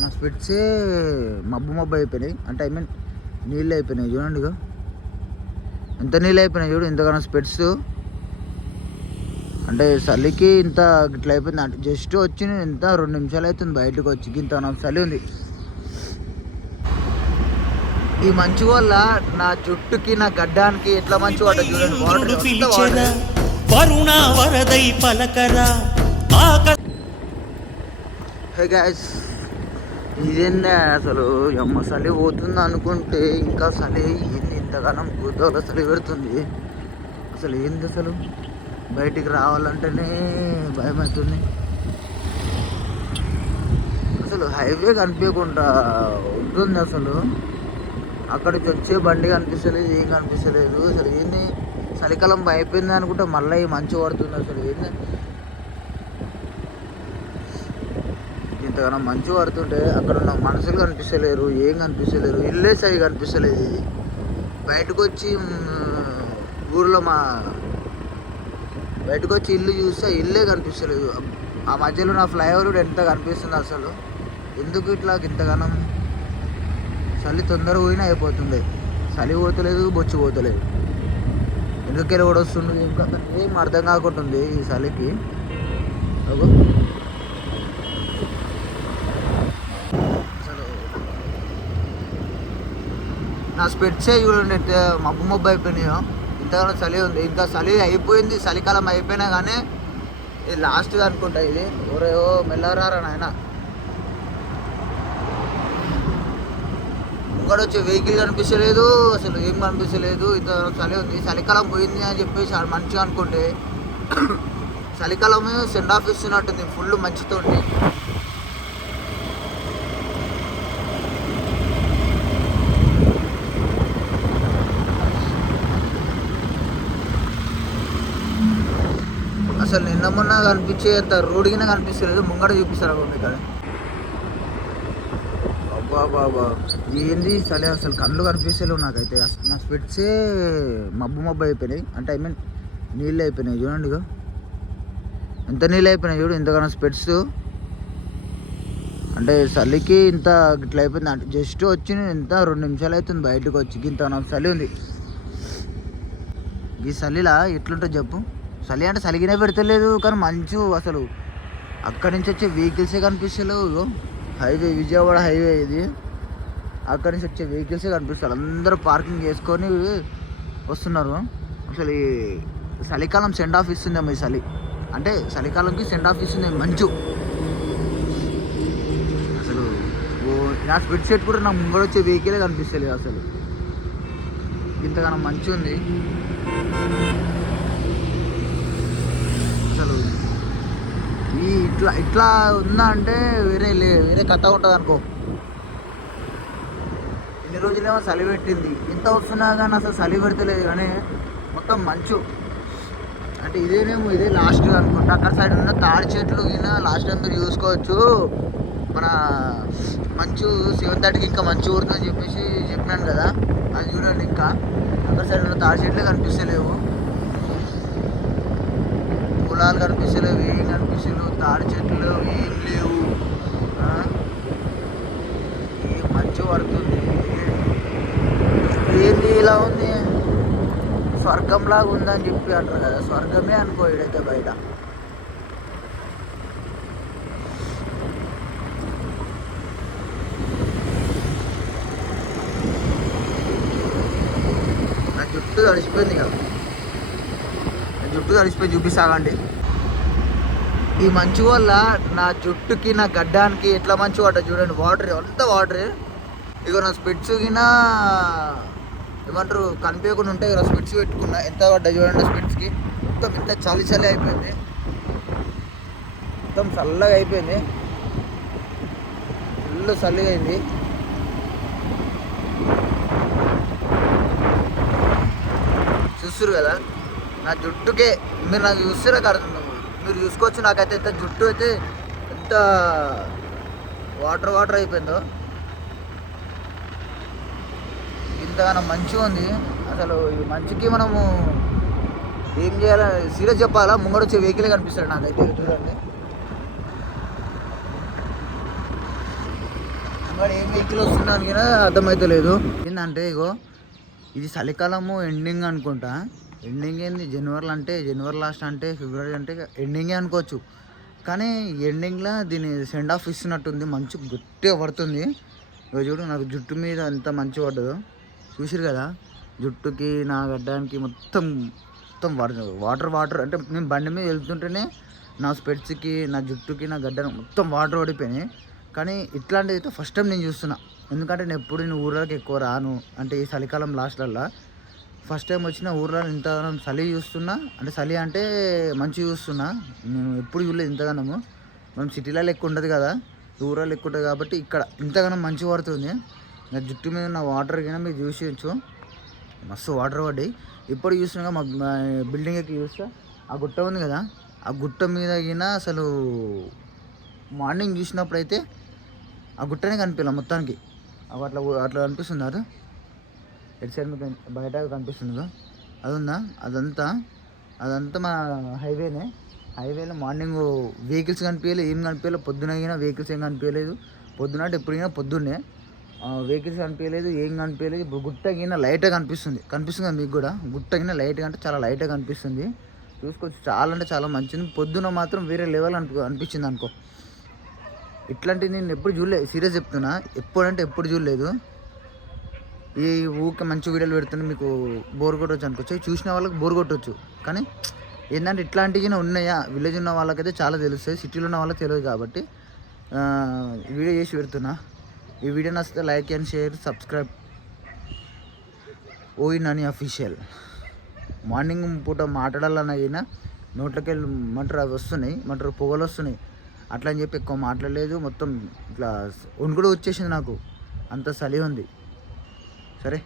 నా స్పెట్సే మబ్బు మబ్బు అయిపోయినాయి. అంటే ఐ మీన్ నీళ్ళు అయిపోయినాయి చూడండి ఇక ఎంత నీళ్ళు అయిపోయినాయి చూడు ఇంతకన్నా స్పెట్స్ అంటే చలికి ఇంత ఇట్లా అయిపోయింది. అంటే జస్ట్ వచ్చి ఎంత రెండు నిమిషాలు అవుతుంది బయటకు వచ్చి ఇంత చలి ఉంది. ఈ మంచు వల్ల నా జుట్టుకి నా గడ్డానికి ఎట్లా మంచు పడ్డ చూడండి. వాటర్ హే గాయస్ ఇదేందా అసలు? ఎమ్మ చలి పోతుంది అనుకుంటే ఇంకా చలి ఏంది? ఇంతకాలం కూతురు చలి పెడుతుంది. అసలు ఏంది అసలు? బయటికి రావాలంటేనే భయం అవుతుంది అసలు హైవే కనిపించకుండా ఉంటుంది అసలు. అక్కడికి వచ్చే బండి కనిపిస్తలేదు ఏం కనిపిస్తలేదు. అసలు ఏంది? చలికాలం అయిపోయింది అనుకుంటే మళ్ళీ మంచి మంచు పడుతుంది అసలు. ఏంది? ఎంతగానో మంచి పడుతుంటే అక్కడ ఉన్న మనుషులు కనిపిస్తలేరు ఏం కనిపిస్తలేరు ఇల్లే సరి కనిపిస్తలేదు ఇది. బయటకు వచ్చి ఊర్లో మా బయటకు వచ్చి ఇల్లు చూస్తే ఇల్లే కనిపిస్తలేదు. ఆ మధ్యలో నా ఫ్లైఓవర్ ఎంత కనిపిస్తుంది అసలు? ఎందుకు ఇట్లా ఇంతగానం చలి తొందరగా పోయినా అయిపోతుంది. చలి పోతలేదు బొచ్చి పోతలేదు. ఎందుకెళ్ళి కూడా వస్తుంది ఏం ఏం అర్థం కాకుంటుంది ఈ చలికి అగో అసలు నా స్పెట్సే చూడండి మబ్బు మబ్బు అయిపోయినాయో. ఇంతగానో చలి ఉంది. ఇంకా చలి అయిపోయింది చలికాలం అయిపోయినా కానీ ఇది లాస్ట్ అనుకుంటా ఇది. ఓరేవో మెల్లరారా నాయన. ముంగడ వెహికల్ కనిపించలేదు అసలు ఏం కనిపించలేదు ఇంత చలి ఉంది. చలికాలం పోయింది అని చెప్పేసి మంచిగా అనుకుంటే చలికాలమే సెండ్ ఆఫ్ ఇస్తున్నట్టుంది ఫుల్ మంచితోటి. అసలు నిన్న మొన్న కనిపించే అంత రోడ్డుగానే కనిపిస్తలేదు ముంగడ చూపిస్తారు అబ్బా మీకు అది. అబ్బా బాబా ఏంది చలి అసలు కళ్ళు కనిపిస్తలేవు నాకైతే. అసలు నా స్పెట్సే మబ్బు మబ్బు అయిపోయినాయి. అంటే ఐ మీన్ నీళ్ళు అయిపోయినాయి. చూడండి ఇక ఎంత నీళ్ళు అయిపోయినాయి చూడు ఇంతకన్నా స్పెట్స్ అంటే చలికి ఇంత ఇట్లా అయిపోయింది. అంటే జస్ట్ వచ్చి ఇంత రెండు నిమిషాలు అవుతుంది బయటకు వచ్చి. ఇంత నాకు చలి ఉంది. ఈ చలిలా ఎట్లుంటుంది చెప్పు? చలి అంటే చలిగినే పెడతలేదు కానీ మంచు అసలు. అక్కడి నుంచి వచ్చే వెహికల్సే కనిపిస్తలేవు హైవే విజయవాడ హైవే ఇది. అక్కడి నుంచి వచ్చే వెహికల్సే కనిపిస్తారు అందరూ పార్కింగ్ చేసుకొని వస్తున్నారు. అసలు ఈ చలికాలం సెండ్ ఆఫ్ ఇస్తుందేమో ఈ చలి. అంటే చలికాలంకి సెండ్ ఆఫ్ ఇస్తుంది మంచు. అసలు ఓ నా స్పెడ్ సెట్ కూడా నాకు ముంగడు వచ్చే వెహికలే కనిపిస్తలేదు అసలు. ఇంతగానో మంచి ఉంది. అసలు ఈ ఇట్లా ఇట్లా ఉందా అంటే వేరే లే వేరే కథ ఉంటుంది అనుకో. ఇన్ని రోజులేమో చలి పెట్టింది. ఇంత వస్తున్నా కానీ అసలు చలి పెడతలేదు కానీ మొత్తం మంచు. అంటే ఇదేనేమో ఇదే లాస్ట్ అనుకుంటా. అక్కడ సైడ్ ఉన్న తాడి చెట్లు కింద లాస్ట్ టైం మీరు చూసుకోవచ్చు. మన మంచు సెవెన్ థర్టీకి ఇంకా మంచు ఊరుతుందని చెప్పేసి చెప్పినాను కదా. అది చూడండి ఇంకా. అక్కడ సైడ్ ఉన్న తాడి చెట్లే కనిపిస్తలేవు. పొలాలు కనిపిస్తలేవు ఏం కనిపిస్తలేవు తాడి చెట్లు ఏం లేవు. ఏ మంచు పడుతుంది? ఏంది ఇలా ఉంది? స్వర్గంలాగా ఉందని చెప్పి అంటారు కదా స్వర్గమే అనుకో ఇడైతే బయట. నా జుట్టు తడిసిపోయింది కదా. జుట్టు తడిసిపోయి చూపిస్తాగండి. ఈ మంచు వల్ల నా జుట్టుకి నా గడ్డానికి ఎట్లా మంచు పడ్డ చూడండి. వాటర్ అంత వాటర్? ఇక నా స్పిట్స్ గిన ఏమంటారు కనిపించకుండా ఉంటే ఇక స్పిట్స్ పెట్టుకున్నా. ఎంత పడ్డా చూడండి స్పిట్స్కి. మొత్తం ఇంత చలి చలి అయిపోయింది. మొత్తం చల్లగా అయిపోయింది. ఫుల్ చల్లగా అయింది. చూస్తురు కదా? నా జుట్టుకే మీరు నాకు చూస్తురే అర్థం మీరు చూసుకోవచ్చు నాకైతే ఎంత జుట్టు అయితే ఎంత వాటర్ వాటర్ అయిపోయిందో. ఇంతగానో మంచిగా ఉంది. అసలు ఈ మంచికి మనము ఏం చేయాలి? సీరియస్ చెప్పాలా? ముంగడు వచ్చే వెహికల్ కనిపిస్తాడు నాకైతే చూడండి. ముంగడు ఏం వెహికల్ వస్తుందని కూడా లేదు. ఏంటంటే ఇగో ఇది చలికాలము ఎండింగ్ అనుకుంటా. ఎండింగ్ ఏంది? జనవరిలో అంటే జనవరి లాస్ట్ అంటే ఫిబ్రవరి అంటే ఎండింగే అనుకోవచ్చు. కానీ ఎండింగ్లో దీని సెండ్ ఆఫ్ ఇస్తున్నట్టుంది. మంచి గట్టిగా పడుతుంది. ఇక చూడు నాకు జుట్టు మీద ఎంత మంచి పడ్డదో. చూసిరు కదా? జుట్టుకి నా గడ్డానికి మొత్తం మొత్తం వాటర్ వాటర్ వాటర్ అంటే నేను బండి మీద వెళ్తుంటేనే నా స్పెట్స్కి నా జుట్టుకి నా గడ్డ మొత్తం వాటర్ పడిపోయినాయి. కానీ ఇట్లాంటిది అయితే ఫస్ట్ టైం నేను చూస్తున్నా. ఎందుకంటే నేను ఎప్పుడు నేను ఊర్లోకి ఎక్కువ రాను. అంటే ఈ చలికాలం లాస్ట్లల్లో ఫస్ట్ టైం వచ్చిన ఊర్లో ఇంతగానం చలి చూస్తున్నా. అంటే చలి అంటే మంచి చూస్తున్నా. నేను ఎప్పుడు చూడలేదు ఇంతగానము. మనం సిటీలలో ఎక్కువ ఉండదు కదా. ఊరాలు ఎక్కువ ఉంటుంది కాబట్టి ఇక్కడ ఇంతగానం మంచి పడుతుంది. నా జుట్టు మీద ఉన్న వాటర్ కింద మీరు చూసేయచ్చు మస్తు వాటర్ పడ్డాయి. ఇప్పుడు చూసినాక మా బిల్డింగ్ ఎక్కి చూస్తే ఆ గుట్ట ఉంది కదా. ఆ గుట్ట మీద అయినా అసలు మార్నింగ్ చూసినప్పుడు అయితే ఆ గుట్టనే కనిపించాలి మొత్తానికి. అవి అట్లా అట్లా కనిపిస్తుంది అది. ఎటు సైడ్ మీకు బయట కనిపిస్తుంది అదుందా? అది ఉందా అదంతా అదంతా మా హైవేనే. హైవేలో మార్నింగ్ వెహికల్స్ కనిపించలేదు ఏం కనిపించలేదు పొద్దున అయినా వెహికల్స్ ఏం కనిపించలేదు పొద్దున అంటే ఎప్పుడైనా పొద్దున్నే. వెహికల్స్ కనిపించలేదు ఏం కనిపించలేదు ఇప్పుడు గుట్ట లైట్గా కనిపిస్తుంది. కనిపిస్తుంది కదా మీకు కూడా? గుట్టగినా లైట్గా అంటే చాలా లైట్గా కనిపిస్తుంది. చూసుకోవచ్చు. చాలా అంటే చాలా మంచిది. పొద్దున మాత్రం వేరే లెవెల్ అనిపి అనిపించింది అనుకో. ఇట్లాంటివి నేను ఎప్పుడు చూడలేదు సీరియస్ చెప్తున్నా. ఎప్పుడంటే ఎప్పుడు చూడలేదు. ఈ ఊరికే మంచి వీడియోలు పెడుతుంటే మీకు బోర్ కొట్టవచ్చు అనుకోవచ్చు. చూసిన వాళ్ళకి బోర్ కొట్టవచ్చు కానీ ఏంటంటే ఇట్లాంటివి ఉన్నాయా? విలేజ్ ఉన్న వాళ్ళకైతే చాలా తెలుస్తాయి. సిటీలో ఉన్న వాళ్ళకి తెలియదు కాబట్టి వీడియో చేసి పెడుతున్నా. ఈ వీడియో నచ్చితే లైక్ అండ్ షేర్ సబ్స్క్రైబ్. ఓయి నాని అఫీషియల్. మార్నింగ్ పూట మాట్లాడాలన్నా అయినా నోట్లోకి వెళ్ళి మంటరు అవి వస్తున్నాయి మంటరు పొగలు వస్తున్నాయి. అట్లా అని చెప్పి ఎక్కువ మాట్లాడలేదు. మొత్తం ఇట్లా వణుకుడు వచ్చేసింది నాకు. అంత చలి ఉంది. సరే